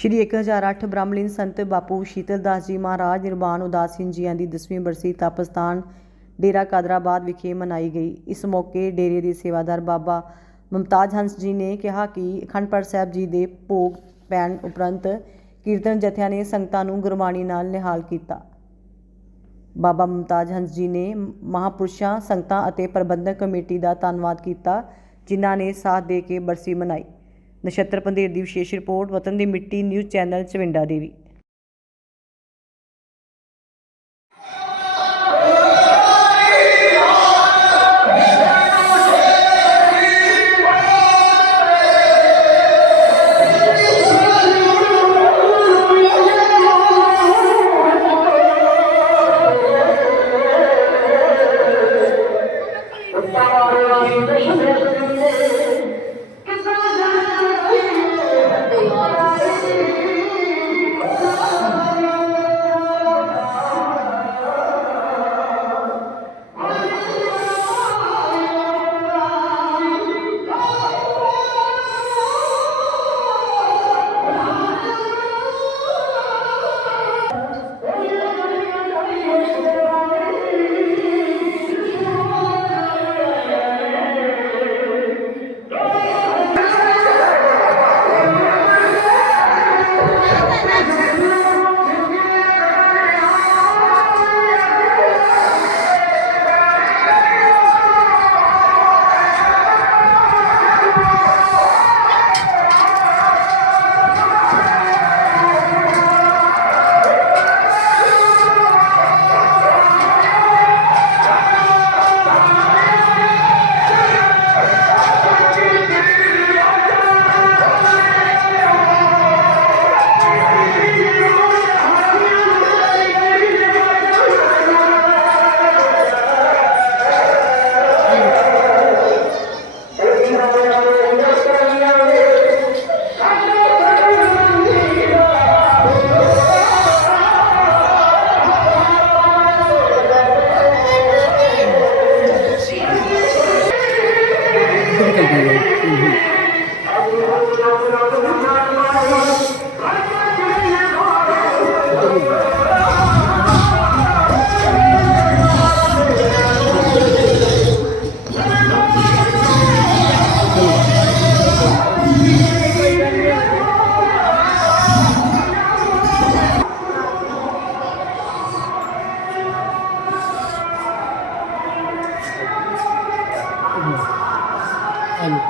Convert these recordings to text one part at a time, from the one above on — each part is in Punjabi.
ਸ਼੍ਰੀ 1008 ਬ੍ਰਹਮਲੀਨ ਸੰਤ ਬਾਪੂ ਸ਼ੀਤਲ ਦਾਸ ਜੀ ਮਹਾਰਾਜ ਨਿਰਵਾਣ ਉਦਾਸੀਨ ਜੀਆਂ ਦੀ 10ਵੀਂ ਬਰਸੀ ਤਪਸਥਾਨ ਡੇਰਾ ਕਾਦਰਾਬਾਦ ਵਿਖੇ ਮਨਾਈ ਗਈ। ਇਸ ਮੌਕੇ ਡੇਰੇ ਦੇ ਸੇਵਾਦਾਰ ਬਾਬਾ ਮਮਤਾਜ ਹੰਸ ਜੀ ਨੇ ਕਿਹਾ ਕਿ ਅਖੰਡ ਪਾਠ ਸਾਹਿਬ ਜੀ ਦੇ ਭੋਗ ਪੈਣ ਉਪਰੰਤ ਕੀਰਤਨ ਜਥਿਆਂ ਨੇ ਸੰਗਤਾਂ ਨੂੰ ਗੁਰਬਾਣੀ ਨਾਲ ਨਿਹਾਲ ਕੀਤਾ। ਬਾਬਾ ਮਮਤਾਜ ਹੰਸ ਜੀ ਨੇ ਮਹਾਪੁਰਸ਼ਾਂ, ਸੰਗਤਾਂ ਅਤੇ ਪ੍ਰਬੰਧਕ ਕਮੇਟੀ ਦਾ ਧੰਨਵਾਦ ਕੀਤਾ, ਜਿਨ੍ਹਾਂ ਨੇ ਸਾਥ ਦੇ ਕੇ ਬਰਸੀ ਮਨਾਈ। ਨਛੱਤਰ ਪੰਧੇਰ ਦੀ ਵਿਸ਼ੇਸ਼ ਰਿਪੋਰਟ ਵਤਨ ਦੀ ਮਿੱਟੀ news channel Chavinda Devi. and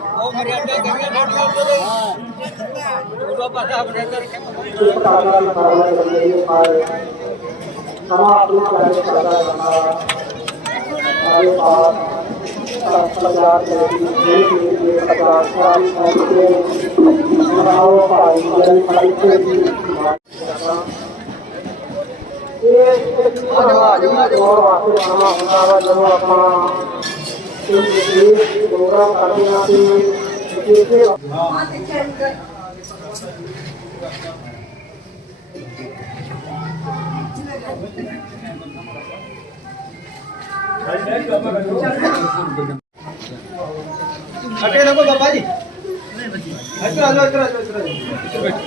ਉਹ ਮਰਿਆਦਾ ਕਰਕੇ ਠੰਡ ਕਰਦੇ ਨੇ ਉਹ ਪਾਸਾ ਆਪਣੇ ਅੰਦਰ ਸਮਾਂ ਆਪਣੀ ਕਾਰਜ ਕਰਦਾ ਰਹਿੰਦਾ ਆਏ ਪਾਸ ਪੰਜਾਬ ਦੇ ਜਿਹੜੇ ਜਿਹੜੇ ਪੰਜਾਬ ਸਾਰੀ ਪਹੁੰਚੇ ਮਨਾਓ ਭਾਈ ਜਿਹੜੀ ਸਾਰੀ ਦੀ ਇਹ ਇੱਕ ਦਾ ਦੌਰ ਵਾਸਤੇ ਸਮਾਂ ਹੁੰਦਾ ਵਾ ਜਦੋਂ ਆਪਾਂ ਇਹ ਪ੍ਰੋਗਰਾਮ ਕਰਦੇ ਹਾਂ ਤੇ ਜਿੱਥੇ ਅੱਗੇ ਲੱਗੋ ਬਾਬਾ ਜੀ ਇੱਧਰ ਆ ਜਾਓ ਇੱਧਰ ਆ ਜਾਓ ਇੱਧਰ ਆ ਜਾਓ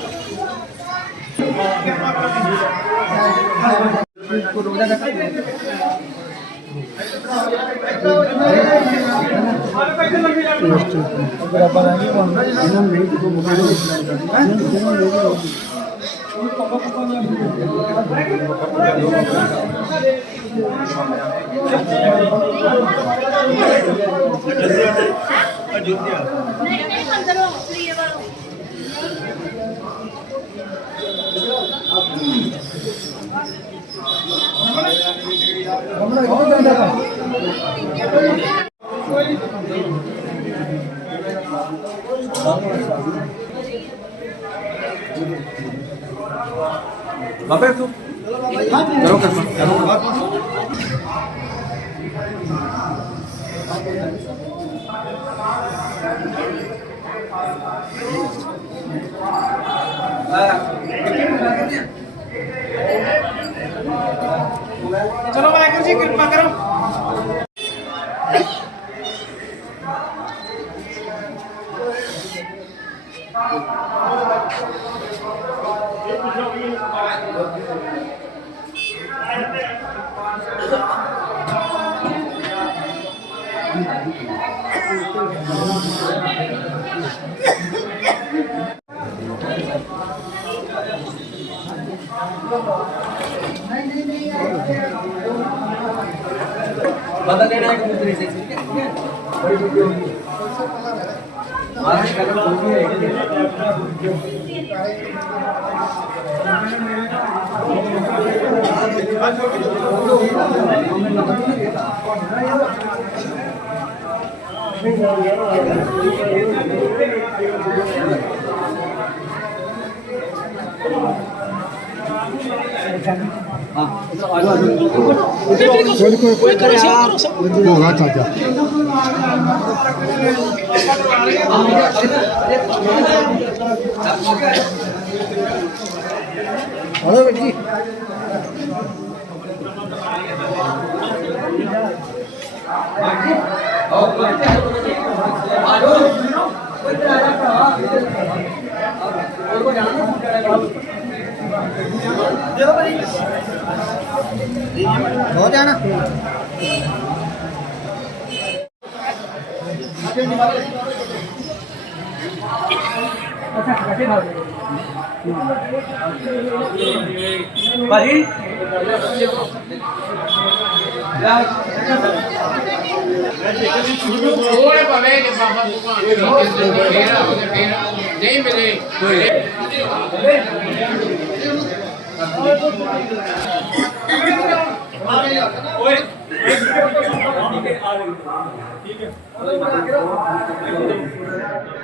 ਨਹੀਂ ਨਹੀਂ ਅੰਦਰੋਂ ਫਰੀ ਵਾਲੋ ਬਾਬਾ ਤੂੰ ਕਰੋ ਕਰੋ ਚਲੋ ਵਾਹਿਗੁਰੂ ਜੀ ਕਿਰਪਾ ਕਰੋ ਬੰਦਾ ਲੈਣਾ ਹੈ ਕਬੂਤਰੀ ਸੇ ਠੀਕ ਹੈ ਮਾਰੇ ਕਦਮ ਕੋਈ ਹੈ ਹੋਗਾ ਚਾਚਾ ਹਲੋ ਬੇਟੀ ਹੋ ਜਾਣਾ ਭਾਜੀ ਥੋੜੇ ਭਲੇ ਨੇ ਬਾਬਾ ਭਗਵਾਨ ਜੀ ਦੇ ਡੇਰਾ ਉਹਦੇ ਡੇਰਾ ਨਹੀਂ ਮਿਲੇ ਚਲੋ ਵਾਹਿਗੁਰੂ ਜੀ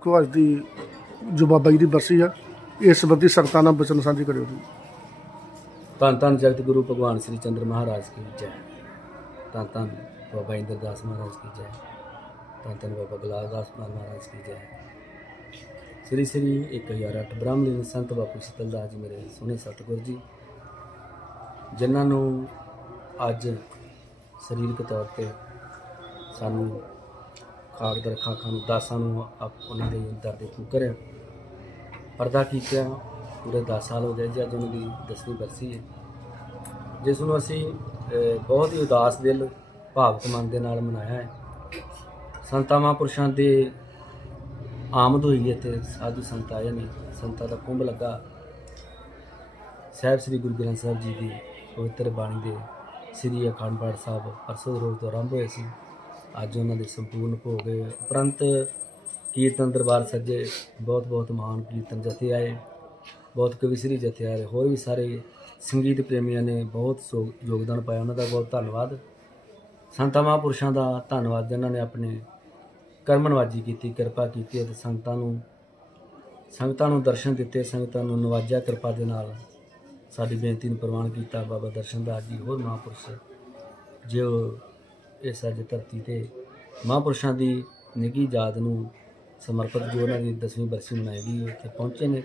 ਕੋ ਅੱਜ ਦੀ ਜੋ ਬਾਬਾ ਜੀ ਦੀ ਬਰਸੀ ਆ, ਇਸ ਸੰਬੰਧੀ ਸੰਗਤਾਂ ਨਾਲ ਬਚਨ ਸਾਂਝੀ ਕਰਿਓ ਜੀ। ਧੰਨ ਧੰਨ ਜਗਤ ਗੁਰੂ ਭਗਵਾਨ ਸ੍ਰੀ ਚੰਦਰ ਮਹਾਰਾਜ ਕੀ ਜੈ। ਧੰਨ ਧੰਨ ਬਾਬਾ ਇੰਦਰਦਾਸ ਮਹਾਰਾਜ ਕੀ ਜੈ। ਧੰਨ ਧੰਨ ਬਾਬਾ ਗੁਲਾਬਦਾਸ ਮਹਾਰਾਜ ਕੀ ਜੈ। ਸ੍ਰੀ ਸ੍ਰੀ 1008 ਬ੍ਰਹਮਲੀਨ ਸੰਤ ਬਾਪੂ ਸ਼ੀਤਲ ਦਾਸ ਜੀ ਮੇਰੇ ਸੋਹਣੇ ਸਤਿਗੁਰ ਜੀ, ਜਿਨ੍ਹਾਂ ਨੂੰ ਅੱਜ ਸਰੀਰਕ ਤੌਰ ਤੇ ਸਾਨੂੰ ਖਾਕ ਦਰਖਾ ਖਾਕਾਂ ਨੂੰ, ਦਾਸਾਂ ਨੂੰ ਆਪ- ਉਹਨਾਂ ਦੇ ਦਰ ਦੇ ਫੁਕਰ ਹੈ। ਪਰਦਾ ਕੀਤਿਆਂ ਪੂਰੇ 10 ਸਾਲ ਹੋ ਗਏ ਜੀ, ਅੱਜ ਉਹਨਾਂ ਦੀ ਦਸਵੀਂ ਬਰਸੀ ਹੈ। ਜਿਸ ਨੂੰ ਅਸੀਂ ਬਹੁਤ ਹੀ ਉਦਾਸ ਦਿਲ ਭਾਵਕ ਮਨ ਦੇ ਨਾਲ ਮਨਾਇਆ ਹੈ। ਸੰਤਾਂ, ਮਹਾਂਪੁਰਸ਼ਾਂ ਦੇ ਆਮਦ ਹੋਈ ਇੱਥੇ ਸਾਧੂ ਸੰਤ ਆਏ ਨੇ। ਸੰਤਾਂ ਦਾ ਕੁੰਭ ਲੱਗਾ। ਸਾਹਿਬ ਸ੍ਰੀ ਗੁਰੂ ਗ੍ਰੰਥ ਸਾਹਿਬ ਜੀ ਦੀ ਪਵਿੱਤਰ ਬਾਣੀ ਦੇ ਸ੍ਰੀ ਅਖੰਡ ਪਾਠ ਸਾਹਿਬ ਪਰਸੋਂ ਰੋਜ਼ ਤੋਂ ਆਰੰਭ ਹੋਏ ਸੀ। ਅੱਜ ਉਹਨਾਂ ਦੇ ਸੰਪੂਰਨ ਭੋਗ ਗਏ ਉਪਰੰਤ ਕੀਰਤਨ ਦਰਬਾਰ ਸੱਜੇ ਬਹੁਤ ਬਹੁਤ ਮਹਾਨ ਕੀਰਤਨ ਜਥੇ ਆਏ। ਬਹੁਤ ਕਵੀ ਸ੍ਰੀ ਜਥੇ ਆਏ। ਹੋਰ ਵੀ ਸਾਰੇ ਸੰਗੀਤ ਪ੍ਰੇਮੀਆਂ ਨੇ ਬਹੁਤ ਸੋ- ਯੋਗਦਾਨ ਪਾਇਆ। ਉਹਨਾਂ ਦਾ ਬਹੁਤ ਧੰਨਵਾਦ। ਸੰਤਾਂ ਮਹਾਂਪੁਰਸ਼ਾਂ ਦਾ ਧੰਨਵਾਦ ਜਿਨ੍ਹਾਂ ਨੇ ਆਪਣੇ ਕਰਮ ਕਰਮਨਵਾਜੀ ਕੀਤੀ, ਕਿਰਪਾ ਕੀਤੀ ਅਤੇ ਸੰਗਤਾਂ ਨੂੰ ਸੰਗਤਾਂ ਨੂੰ ਦਰਸ਼ਨ ਦਿੱਤੇ, ਸੰਗਤਾਂ ਨੂੰ ਨਵਾਜਿਆ ਕਿਰਪਾ ਦੇ ਨਾਲ ਸਾਡੀ ਬੇਨਤੀ ਨੂੰ ਪ੍ਰਵਾਨ ਕੀਤਾ। ਬਾਬਾ ਦਰਸ਼ਨ ਦਾਸ ਜੀ ਹੋਰ ਮਹਾਂਪੁਰਸ਼ ਜੋ ਇਸ ਅੱਜ ਧਰਤੀ ਤੇ ਮਹਾਂਪੁਰਸ਼ਾਂ ਦੀ ਨਿੱਘੀ ਯਾਦ ਨੂੰ ਸਮਰਪਿਤ ਜੋ ਉਹਨਾਂ ਦੀ ਦਸਵੀਂ ਬਰਸੀ ਮਨਾਈ ਗਈ, ਉੱਥੇ ਪਹੁੰਚੇ ਨੇ।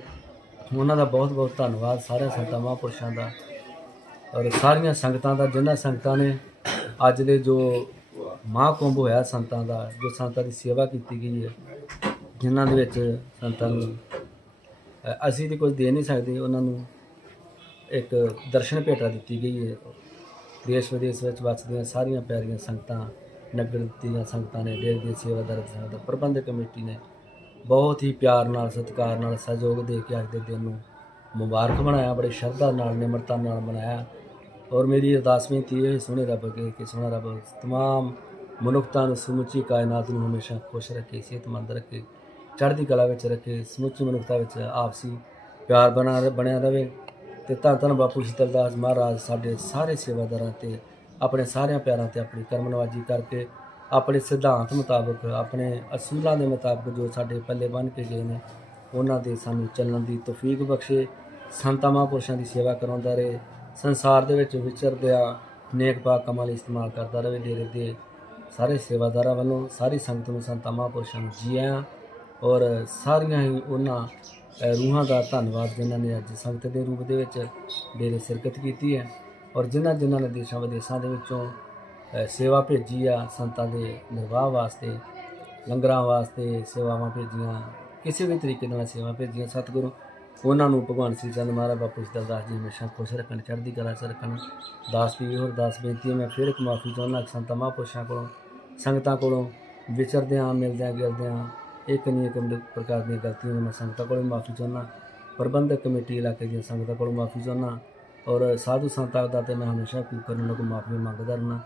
ਉਹਨਾਂ ਦਾ ਬਹੁਤ ਬਹੁਤ ਧੰਨਵਾਦ। ਸਾਰੇ ਸੰਤਾਂ ਮਹਾਂਪੁਰਸ਼ਾਂ ਦਾ ਔਰ ਸਾਰੀਆਂ ਸੰਗਤਾਂ ਦਾ, ਜਿਨ੍ਹਾਂ ਸੰਗਤਾਂ ਨੇ ਅੱਜ ਦੇ ਜੋ ਮਹਾਂਕੁੰਭ ਹੋਇਆ ਸੰਤਾਂ ਦਾ, ਜੋ ਸੰਤਾਂ ਦੀ ਸੇਵਾ ਕੀਤੀ ਗਈ ਹੈ, ਜਿਨ੍ਹਾਂ ਦੇ ਵਿੱਚ ਸੰਤਾਂ ਨੂੰ ਅਸੀਂ ਤੇ ਕੁਝ ਦੇ ਨਹੀਂ ਸਕਦੇ, ਉਹਨਾਂ ਨੂੰ ਇੱਕ ਦਰਸ਼ਨ ਭੇਟਾ ਦਿੱਤੀ ਗਈ ਹੈ। ਦੇਸ਼ ਵਿਦੇਸ਼ ਵਿੱਚ ਵਸਦੀਆਂ ਸਾਰੀਆਂ ਪਿਆਰੀਆਂ ਸੰਗਤਾਂ, ਨਗਰ ਦੀਆਂ ਸੰਗਤਾਂ ਨੇ, ਦੇਸ਼ ਦੀ ਸੇਵਾਦਾਰ ਸੰਗਤਾਂ, ਪ੍ਰਬੰਧਕ ਕਮੇਟੀ ਨੇ ਬਹੁਤ ਹੀ ਪਿਆਰ ਨਾਲ, ਸਤਿਕਾਰ ਨਾਲ, ਸਹਿਯੋਗ ਦੇ ਕੇ ਅੱਜ ਦੇ ਦਿਨ ਨੂੰ ਮੁਬਾਰਕ ਬਣਾਇਆ, ਬੜੇ ਸ਼ਰਧਾ ਨਾਲ, ਨਿਮਰਤਾ ਨਾਲ ਮਨਾਇਆ। ਔਰ ਮੇਰੀ ਅਰਦਾਸ ਬੇਨਤੀ ਇਹ ਸੋਹਣੇ ਰੱਬ ਅੱਗੇ ਕਿ ਸੋਹਣਾ ਰੱਬ तमाम ਮਨੁੱਖਤਾ ਨੂੰ ਸਮੁੱਚੀ ਕਾਇਨਾਤ ਨੂੰ ਹਮੇਸ਼ਾ ਖੁਸ਼ ਰੱਖੇ ਸਿਹਤਮੰਦ ਰੱਖੇ ਚੜ੍ਹਦੀ ਕਲਾ ਵਿੱਚ ਰੱਖੇ ਸਮੁੱਚੀ ਮਨੁੱਖਤਾ ਵਿੱਚ ਆਪਸੀ ਪਿਆਰ ਬਣਾ ਬਣਿਆ ਰਵੇ ਤੇ ਧੰਨ ਧੰਨ ਬਾਪੂ ਸ਼ੀਤਲ ਦਾਸ ਮਹਾਰਾਜ ਸਾਡੇ ਸਾਰੇ ਸੇਵਾਦਾਰਾਂ ਤੇ ਆਪਣੇ ਸਾਰਿਆਂ ਪਿਆਰਾਂ ਤੇ ਆਪਣੀ ਕਰਮਨਵਾਜੀ ਕਰਕੇ ਆਪਣੇ ਸਿਧਾਂਤ ਮੁਤਾਬਕ ਆਪਣੇ ਅਸੂਲਾਂ ਦੇ ਮੁਤਾਬਕ ਜੋ ਸਾਡੇ ਪੱਲੇ ਬੰਨ ਕੇ ਗਏ ਨੇ ਉਹਨਾਂ ਦੇ ਸਾਨੂੰ ਚੱਲਣ ਦੀ ਤੌਫੀਕ ਬਖਸ਼ੇ ਸੰਤਾਂ ਮਹਾਂਪੁਰਸ਼ਾਂ ਦੀ ਸੇਵਾ ਕਰਾਉਂਦਾ ਰਹੇ ਸੰਸਾਰ ਦੇ ਵਿੱਚ ਵਿਚਰਦਿਆਂ ਨੇਕ ਪਾਕ ਲਈ ਇਸਤੇਮਾਲ ਕਰਦਾ ਰਹੇ, ਡੇਰੇ ਦੇ ਸਾਰੇ ਸੇਵਾਦਾਰਾਂ ਵੱਲੋਂ ਸਾਰੀ ਸੰਗਤ ਨੂੰ ਸੰਤਾਂ, ਮਹਾਂਪੁਰਸ਼ਾਂ ਨੂੰ ਜੀ ਆਇਆਂ ਔਰ ਸਾਰੀਆਂ ਹੀ ਉਹਨਾਂ ਰੂਹਾਂ ਦਾ ਧੰਨਵਾਦ ਜਿਨ੍ਹਾਂ ਨੇ ਅੱਜ ਸੰਗਤ ਦੇ ਰੂਪ ਦੇ ਵਿੱਚ ਡੇਰੇ ਸ਼ਿਰਕਤ ਕੀਤੀ ਹੈ ਔਰ ਜਿਨ੍ਹਾਂ ਜਿਨ੍ਹਾਂ ਨੇ ਦੇਸ਼ਾਂ ਵਿਦੇਸ਼ਾਂ ਦੇ ਵਿੱਚੋਂ ਸੇਵਾ ਭੇਜੀ ਆ, ਸੰਤਾਂ ਦੇ ਨਿਰਵਾਹ ਵਾਸਤੇ, ਲੰਗਰਾਂ ਵਾਸਤੇ ਸੇਵਾਵਾਂ ਭੇਜੀਆਂ, ਕਿਸੇ ਵੀ ਤਰੀਕੇ ਨਾਲ ਸੇਵਾ ਭੇਜੀਆਂ, ਸਤਿਗੁਰੂ ਉਹਨਾਂ ਨੂੰ ਭਗਵਾਨ ਸ੍ਰੀ ਚੰਦ ਮਹਾਰਾਜ ਬਾਪੂ ਜੀ ਦਾਸ ਜੀ ਹਮੇਸ਼ਾ ਖੁਸ਼ ਰੱਖਣ, ਚੜ੍ਹਦੀ ਕਲਾ ਚ ਰੱਖਣ। ਦਾਸ ਵੀ ਹੋਰ ਦਾਸ ਬੇਨਤੀ ਮੈਂ ਫਿਰ ਇੱਕ ਮਾਫੀ ਚਾਹੁੰਦਾ ਕਿ ਸੰਤਾਂ ਮਹਾਂਪੁਰਸ਼ਾਂ ਕੋਲੋਂ, ਸੰਗਤਾਂ ਕੋਲੋਂ ਵਿਚਰਦਿਆਂ, ਮਿਲਦਿਆਂ, ਗਿਰਦਿਆਂ, ਇੱਕ ਨਹੀਂ ਇੱਕ ਪ੍ਰਕਾਰ ਦੀਆਂ ਗਲਤੀਆਂ ਨੂੰ ਮੈਂ ਸੰਗਤਾਂ ਕੋਲੋਂ ਮਾਫੀ ਚਾਹੁੰਦਾ। ਪ੍ਰਬੰਧਕ ਕਮੇਟੀ ਇਲਾਕੇ ਦੀਆਂ ਸੰਗਤਾਂ ਕੋਲੋਂ ਮਾਫੀ ਚਾਹੁੰਦਾ। ਔਰ ਸਾਧੂ ਸੰਤਾਂ ਦਾ ਤੇ ਮੈਂ ਹਮੇਸ਼ਾ ਕੂਕਰ ਨੂੰ ਮਾਫੀ ਮੰਗਦਾ ਰਹਿਣਾ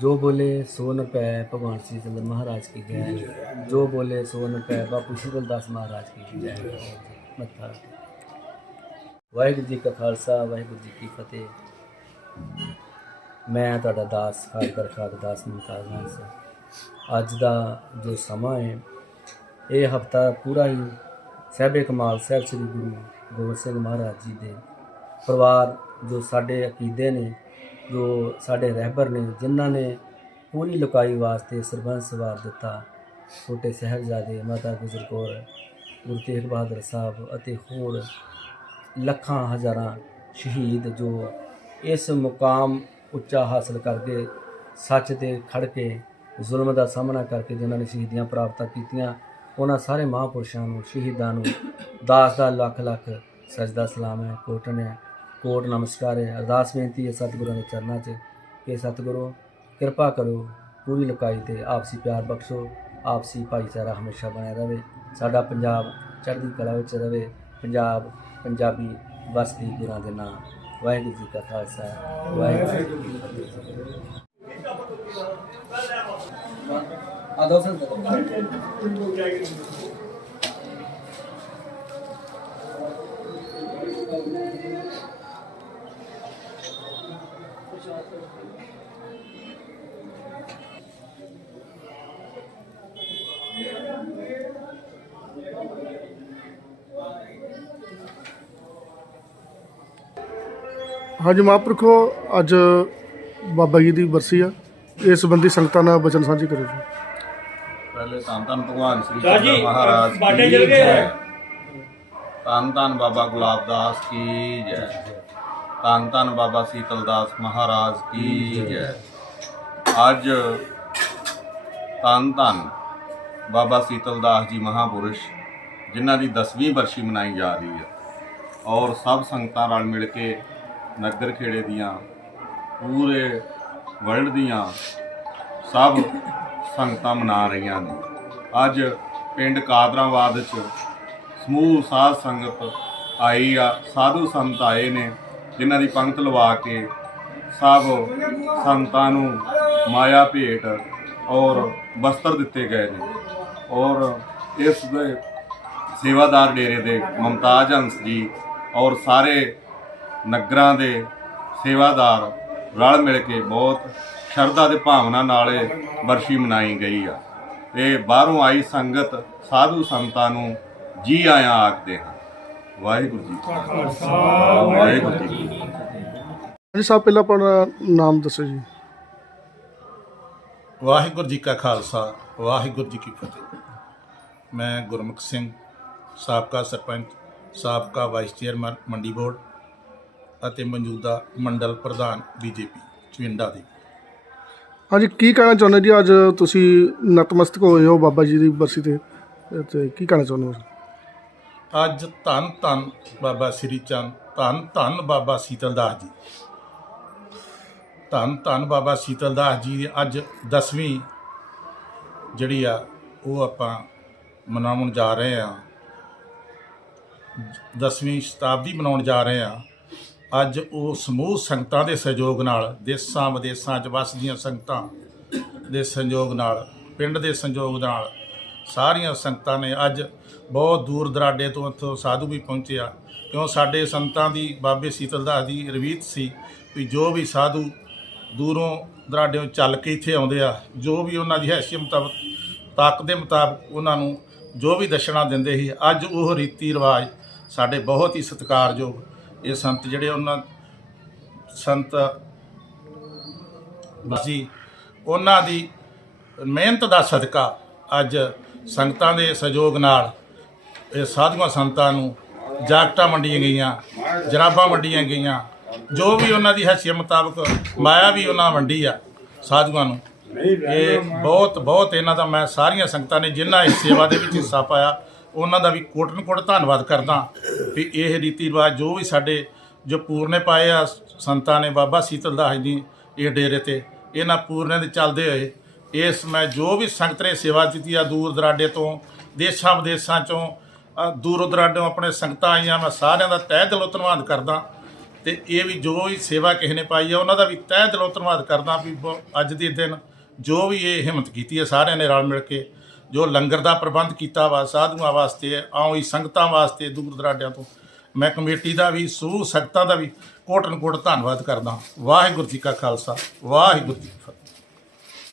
ਜੋ ਬੋਲੇ ਸੋ ਨ ਪੈ ਭਗਵਾਨ ਸ੍ਰੀ ਚੰਦਰ ਮਹਾਰਾਜ ਕੀ ਜੈ। ਜੋ ਬੋਲੇ ਸੋ ਨ ਪੈ ਬਾਪੂ ਸ਼ੀਤਲ ਦਾਸ ਮਹਾਰਾਜ ਕੀ ਜੈ। ਮੱਥਾ ਵਾਹਿਗੁਰੂ ਜੀ ਕਾ ਖਾਲਸਾ, ਵਾਹਿਗੁਰੂ ਜੀ ਕੀ ਫਤਿਹ। ਮੈਂ ਤੁਹਾਡਾ ਦਾਸ ਖਾਲਦਰ ਖਾਦ ਦਾਸ ਮੁਮਤਾਜ਼ ਮਾਨਸ ਅੱਜ ਦਾ ਜੋ ਸਮਾਂ ਹੈ, ਇਹ ਹਫਤਾ ਪੂਰਾ ਹੀ ਸਹਿਬੇ ਕਮਾਲ ਸਾਹਿਬ ਸ੍ਰੀ ਗੁਰੂ ਗੋਬਿੰਦ ਸਿੰਘ ਮਹਾਰਾਜ ਜੀ ਦੇ ਪਰਿਵਾਰ ਜੋ ਸਾਡੇ ਅਕੀਦੇ ਨੇ ਜੋ ਸਾਡੇ ਰਹਿਬਰ ਨੇ, ਜਿਨ੍ਹਾਂ ਨੇ ਪੂਰੀ ਲੁਕਾਈ ਵਾਸਤੇ ਸਰਬੰਸ ਵਾਰ ਦਿੱਤਾ, ਛੋਟੇ ਸਾਹਿਬਜ਼ਾਦੇ ਮਾਤਾ ਗੁਜਰ ਕੌਰ, ਗੁਰੂ ਤੇਗ ਬਹਾਦਰ ਸਾਹਿਬ ਅਤੇ ਹੋਰ ਲੱਖਾਂ ਹਜ਼ਾਰਾਂ ਸ਼ਹੀਦ ਜੋ ਇਸ ਮੁਕਾਮ ਉੱਚਾ ਹਾਸਲ ਕਰਕੇ, ਸੱਚ ਤੇ ਖੜ ਕੇ, ਜ਼ੁਲਮ ਦਾ ਸਾਹਮਣਾ ਕਰਕੇ ਜਿਨ੍ਹਾਂ ਨੇ ਸ਼ਹੀਦੀਆਂ ਪ੍ਰਾਪਤ ਕੀਤੀਆਂ, ਉਹਨਾਂ ਸਾਰੇ ਮਹਾਂਪੁਰਸ਼ਾਂ ਨੂੰ, ਸ਼ਹੀਦਾਂ ਨੂੰ ਦਾਸ ਦਾ ਲੱਖ ਲੱਖ ਸਜਦਾ ਸਲਾਮ ਹੈ ਕੋਟਨ ਹੈ। ਕੋਟ ਨਮਸਕਾਰ ਹੈ। ਅਰਦਾਸ ਬੇਨਤੀ ਹੈ ਸਤਿਗੁਰਾਂ ਦੇ ਚਰਨਾਂ 'ਚ ਕਿ ਸਤਿਗੁਰੂ ਕਿਰਪਾ ਕਰੋ, ਪੂਰੀ ਲੁਕਾਈ ਤੇ ਆਪਸੀ ਪਿਆਰ ਬਖਸ਼ੋ, ਆਪਸੀ ਭਾਈਚਾਰਾ ਹਮੇਸ਼ਾ ਬਣਿਆ ਰਹੇ। ਸਾਡਾ ਪੰਜਾਬ ਚੜ੍ਹਦੀ ਕਲਾ ਵਿੱਚ ਰਹੇ। ਪੰਜਾਬ ਪੰਜਾਬੀ ਵਸਦੀ ਗੁਰਾਂ ਦੇ ਨਾਮ ਵਾਹਿਗੁਰੂ ਜੀ ਕਾ ਖਾਲਸਾ, ਵਾਹਿਗੁਰੂ ਜੀ ਕੀ ਫਤਿਹ। ਆ ਦੋ ਹਾਂਜੀ ਮਹਾਂਪੁਰਖੋ ਅੱਜ ਬਾਬਾ ਜੀ ਦੀ ਬਰਸੀ ਆ। ਇਸ ਸੰਬੰਧੀ ਸੰਗਤਾਂ ਨਾਲ ਬਚਨ ਸਾਂਝੀ ਕਰੋ ਜੀ। ਪਹਿਲੇ ਧੰਨ ਧੰਨ ਭਗਵਾਨ ਸ੍ਰੀ ਚੰਦਰ ਮਹਾਰਾਜ ਕੀ ਜੈ। ਧੰਨ ਧੰਨ ਬਾਬਾ ਗੁਲਾਬ ਦਾਸ ਕੀ ਜੈ। ਧੰਨ ਧੰਨ ਬਾਬਾ ਸੀਤਲ ਦਾਸ ਮਹਾਰਾਜ ਕੀ ਜੈ। ਅੱਜ ਧੰਨ ਧੰਨ ਬਾਬਾ ਸੀਤਲ ਦਾਸ ਜੀ ਮਹਾਪੁਰਸ਼ ਜਿਨ੍ਹਾਂ ਦੀ 10ਵੀਂ ਬਰਸ਼ੀ ਮਨਾਈ ਜਾ ਰਹੀ ਹੈ ਔਰ ਸਭ ਸੰਗਤਾਂ ਰਲ ਮਿਲ ਕੇ ਨਗਰ ਖੇੜੇ ਦੀਆਂ, ਪੂਰੇ ਵਰਲਡ ਦੀਆਂ ਸਭ ਸੰਗਤਾਂ ਮਨਾ ਰਹੀਆਂ ਨੇ। ਅੱਜ ਪਿੰਡ ਕਾਦਰਾਬਾਦ 'ਚ ਸਮੂਹ ਸਾਧ ਸੰਗਤ ਆਈ ਆ, ਸਾਧੂ ਸੰਤ ਆਏ ਨੇ, ਜਿਨ੍ਹਾਂ ਦੀ ਪੰਕਤ ਲਵਾ ਕੇ ਸਭ ਸੰਤਾਂ ਨੂੰ ਮਾਇਆ ਭੇਟ ਔਰ ਵਸਤਰ ਦਿੱਤੇ ਗਏ ਨੇ ਔਰ ਇਸ ਦੇ ਸੇਵਾਦਾਰ ਡੇਰੇ ਦੇ ਮਮਤਾਜ ਹੰਸ ਜੀ ਔਰ ਸਾਰੇ ਨਗਰਾਂ ਦੇ ਸੇਵਾਦਾਰ ਰਲ ਮਿਲ ਕੇ ਬਹੁਤ ਸ਼ਰਧਾ ਤੇ ਭਾਵਨਾ ਨਾਲ ਇਹ ਬਰਸ਼ੀ ਮਨਾਈ ਗਈ ਆ। ਤੇ ਬਾਹਰੋਂ ਆਈ ਸੰਗਤ ਸਾਧੂ ਸੰਤਾਂ ਨੂੰ ਜੀ ਆਇਆਂ ਆਖਦੇ ਹਾਂ ਵਾਹਿਗੁਰੂ ਜੀ ਕਾ ਖਾਲਸਾ ਵਾਹਿਗੁਰੂ ਜੀ ਕੀ ਫਤਿਹ। ਸਾਹਿਬ ਪਹਿਲਾਂ ਆਪਣਾ ਨਾਮ ਦੱਸੋ ਜੀ। ਵਾਹਿਗੁਰੂ ਜੀ ਕਾ ਖਾਲਸਾ ਵਾਹਿਗੁਰੂ ਜੀ ਕੀ ਫਤਿਹ। ਮੈਂ ਗੁਰਮੁਖ ਸਿੰਘ ਸਾਬਕਾ ਸਰਪੰਚ ਸਾਬਕਾ ਵਾਈਸ ਚੇਅਰਮੈਨ ਮੰਡੀ ਬੋਰਡ ਅਤੇ ਮੌਜੂਦਾ ਮੰਡਲ ਪ੍ਰਧਾਨ ਬੀਜੇਪੀ ਚਵਿੰਡਾ ਦੀ। ਹਾਂਜੀ ਕੀ ਕਹਿਣਾ ਚਾਹੁੰਦੇ ਜੀ? ਅੱਜ ਤੁਸੀਂ ਨਤਮਸਤਕ ਹੋਏ ਹੋ ਬਾਬਾ ਜੀ ਦੀ ਬਰਸੀ ਤੇ। ਤੇ ਕੀ ਕਹਿਣਾ ਚਾਹੁੰਦੇ ਹੋ? ਅੱਜ ਧੰਨ ਧੰਨ ਬਾਬਾ ਸ੍ਰੀ ਚੰਦ ਧੰਨ ਧੰਨ ਬਾਬਾ ਸੀਤਲਦਾਸ ਜੀ। ਧੰਨ ਧੰਨ ਬਾਬਾ ਸੀਤਲਦਾਸ ਜੀ ਦੀ ਅੱਜ 10ਵੀਂ ਜਿਹੜੀ ਆ ਉਹ ਆਪਾਂ ਮਨਾਉਣ ਜਾ ਰਹੇ ਆ 10ਵੀਂ ਸ਼ਤਾਬਦੀ ਮਨਾਉਣ ਜਾ ਰਹੇ ਆ ਅੱਜ ਉਹ ਸਮੂਹ ਸੰਗਤਾਂ ਦੇ ਸਹਿਯੋਗ ਨਾਲ, ਦੇਸਾਂ ਵਿਦੇਸਾਂ 'ਚ ਵਸਦੀਆਂ ਸੰਗਤਾਂ ਦੇ ਸੰਯੋਗ ਨਾਲ, ਪਿੰਡ ਦੇ ਸੰਯੋਗ ਨਾਲ ਸਾਰੀਆਂ ਸੰਗਤਾਂ ਨੇ ਅੱਜ ਬਹੁਤ ਦੂਰ ਦਰਾਡੇ ਤੋਂ ਇੱਥੋਂ ਸਾਧੂ ਵੀ ਪਹੁੰਚਿਆ। ਕਿਉਂ? ਸਾਡੇ ਸੰਤਾਂ ਦੀ, ਬਾਬੇ ਸੀਤਲਦਾਸ ਦੀ ਰਵੀਤ ਸੀ ਵੀ ਜੋ ਵੀ ਸਾਧੂ ਦੂਰੋਂ ਦਰਾਡਿਓਂ ਚੱਲ ਕੇ ਇੱਥੇ ਆਉਂਦੇ ਆ, ਜੋ ਵੀ ਉਹਨਾਂ ਦੀ ਹੈਸੀਅਤ ਮੁਤਾਬਕ ਤਾਕਤ ਦੇ ਮੁਤਾਬਕ ਉਹਨਾਂ ਨੂੰ ਜੋ ਵੀ ਦਸ਼ਣਾ ਦਿੰਦੇ ਸੀ, ਅੱਜ ਉਹ ਰੀਤੀ ਰਿਵਾਜ ਸਾਡੇ ਬਹੁਤ ਹੀ ਸਤਿਕਾਰਯੋਗ ਇਹ ਸੰਤ ਜਿਹੜੇ ਉਹਨਾਂ ਸੰਤ ਬਸੀ ਉਹਨਾਂ ਦੀ ਮਿਹਨਤ ਦਾ ਸਦਕਾ ਅੱਜ ਸੰਗਤਾਂ ਦੇ ਸਹਿਯੋਗ ਨਾਲ ਇਹ ਸਾਧੂਆਂ ਸੰਤਾਂ ਨੂੰ ਜਾਕਟਾਂ ਵੰਡੀਆਂ ਗਈਆਂ, ਜਰਾਬਾਂ ਵੰਡੀਆਂ ਗਈਆਂ, ਜੋ ਵੀ ਉਹਨਾਂ ਦੀ ਹੈਸੀਅਤ ਮੁਤਾਬਕ ਮਾਇਆ ਵੀ ਉਹਨਾਂ ਵੰਡੀ ਆ ਸਾਧੂਆਂ ਨੂੰ। ਇਹ ਬਹੁਤ ਬਹੁਤ ਇਹਨਾਂ ਦਾ ਮੈਂ ਸਾਰੀਆਂ ਸੰਗਤਾਂ ਨੇ ਜਿਨ੍ਹਾਂ ਇਸ ਸੇਵਾ ਦੇ ਵਿੱਚ ਹਿੱਸਾ ਪਾਇਆ ਉਹਨਾਂ ਦਾ ਵੀ ਕੋਟਨ ਕੋਟ ਧੰਨਵਾਦ ਕਰਦਾ ਵੀ ਇਹ ਰੀਤੀ ਰਿਵਾਜ ਜੋ ਵੀ ਸਾਡੇ ਜੋ ਪੂਰਨੇ ਪਾਏ ਆ, ਸੰਤਾਂ ਨੇ, ਬਾਬਾ ਸੀਤਲ ਦਾਸ ਜੀ ਇਹ ਡੇਰੇ ਤੇ, ਇਹਨਾਂ ਪੂਰਨੇ ਦੇ ਚੱਲਦੇ ਹੋਏ, ਇਸ ਮੈਂ ਜੋ ਵੀ ਸੰਗਤ ਨੇ ਸੇਵਾ ਦਿੱਤੀ ਆ ਦੂਰ ਦਰਾਡੇ ਤੋਂ, ਦੇਸ਼ਾਂ ਵਿਦੇਸ਼ਾਂ ਚੋਂ ਦੂਰੋਂ ਦਰਾਡੋਂ ਆਪਣੇ ਸੰਗਤਾਂ ਆਈਆਂ, ਮੈਂ ਸਾਰਿਆਂ ਦਾ ਤਹਿ ਦਿਲੋਂ ਧੰਨਵਾਦ ਕਰਦਾ ਤੇ ਇਹ ਵੀ ਜੋ ਵੀ ਸੇਵਾ ਕਿਸੇ ਨੇ ਪਾਈ ਆ, ਉਹਨਾਂ ਦਾ ਵੀ ਤਹਿ ਦਿਲੋਂ ਧੰਨਵਾਦ ਕਰਦਾ ਵੀ ਬ- ਅੱਜ ਦੇ ਦਿਨ ਜੋ ਵੀ ਇਹ ਹਿੰਮਤ ਕੀਤੀ ਹੈ ਸਾਰਿਆਂ ਨੇ ਰਲ ਮਿਲ ਕੇ ਜੋ ਲੰਗਰ ਦਾ ਪ੍ਰਬੰਧ ਕੀਤਾ ਵਾ, ਸਾਧੂਆਂ ਵਾਸਤੇ, ਆਉਂ ਸੰਗਤਾਂ ਵਾਸਤੇ ਦੂਰ ਦਰਾਡਿਆਂ ਤੋਂ। ਮੈਂ ਕਮੇਟੀ ਦਾ ਵੀ ਸੂ ਸੰਗਤਾਂ ਦਾ ਵੀ ਕੋਟਨ ਕੋਟ ਧੰਨਵਾਦ ਕਰਦਾ ਵਾਹਿਗੁਰੂ ਜੀ ਕਾ ਖਾਲਸਾ, ਵਾਹਿਗੁਰੂ ਜੀ ਕੀ ਫਤਿਹ।